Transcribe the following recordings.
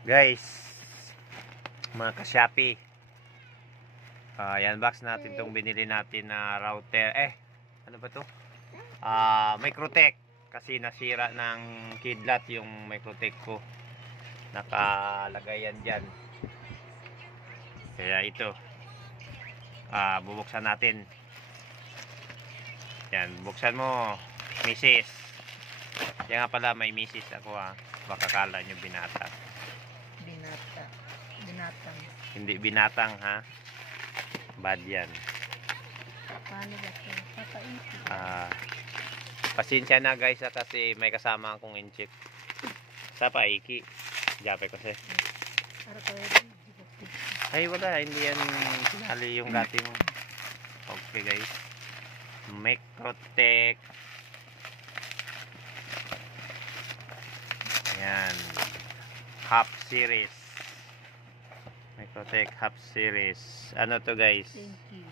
Guys, mga ka-Shopee, yan box natin tong binili natin na router. Ano ba to? Microtech. Kasi nasira ng kidlat yung Microtech ko. Nakalagay yan dyan. Kaya ito, bubuksan natin. Yan, buksan mo, misis. Yan nga pala, may misis ako baka kala nyo binata. Binatang. Hindi binatang ha. Bad yan. Paano ba ito? Papaiti. Pasensya na guys kasi may kasama akong inchik. Sa paiki. Jape ko siya. Ay wala, hindi yan sinali yung gati mo. Okay guys. Microtech. Yan. Half series. Microtech half series. Ano to guys? Thank you.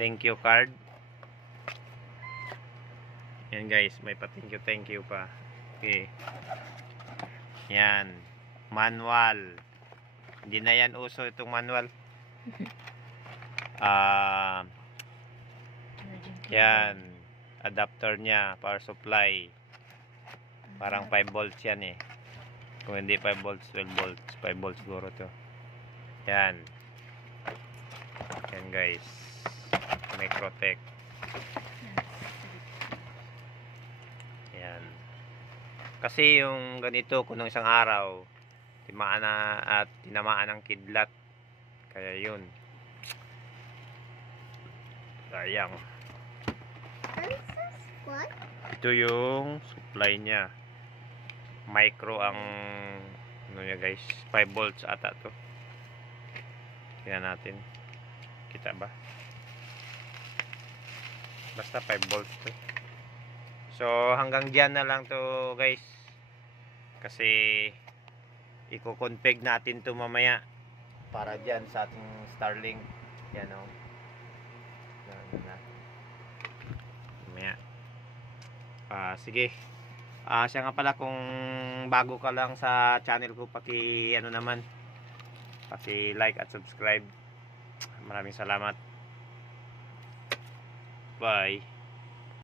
Thank you card. Yan guys, may pa thank you pa. Okay. Yan. Manual. Hindi na yan uso itong manual. Yan. Adapter niya, power supply. Parang 5 volts yan eh. Kung hindi 5 volts, 12 volts. 5 volts siguro to. Yan. Yan guys. Microtech. Yan. Kasi yung ganito kung nung isang araw tinamaan ng kidlat. Kaya yun. Sayang. Ito yung supply niya. Micro ang ano niya guys, 5 volts ata to. Tingnan natin. Kita ba? Basta 5 volts to. So hanggang diyan na lang to guys. Kasi i-config natin to mamaya para diyan sa ating Starlink. Yan o. Yan na. Mamaya. Sige. Siya nga pala kung bago ka lang sa channel ko, paki-ano naman, paki-like at subscribe. Maraming salamat. Bye.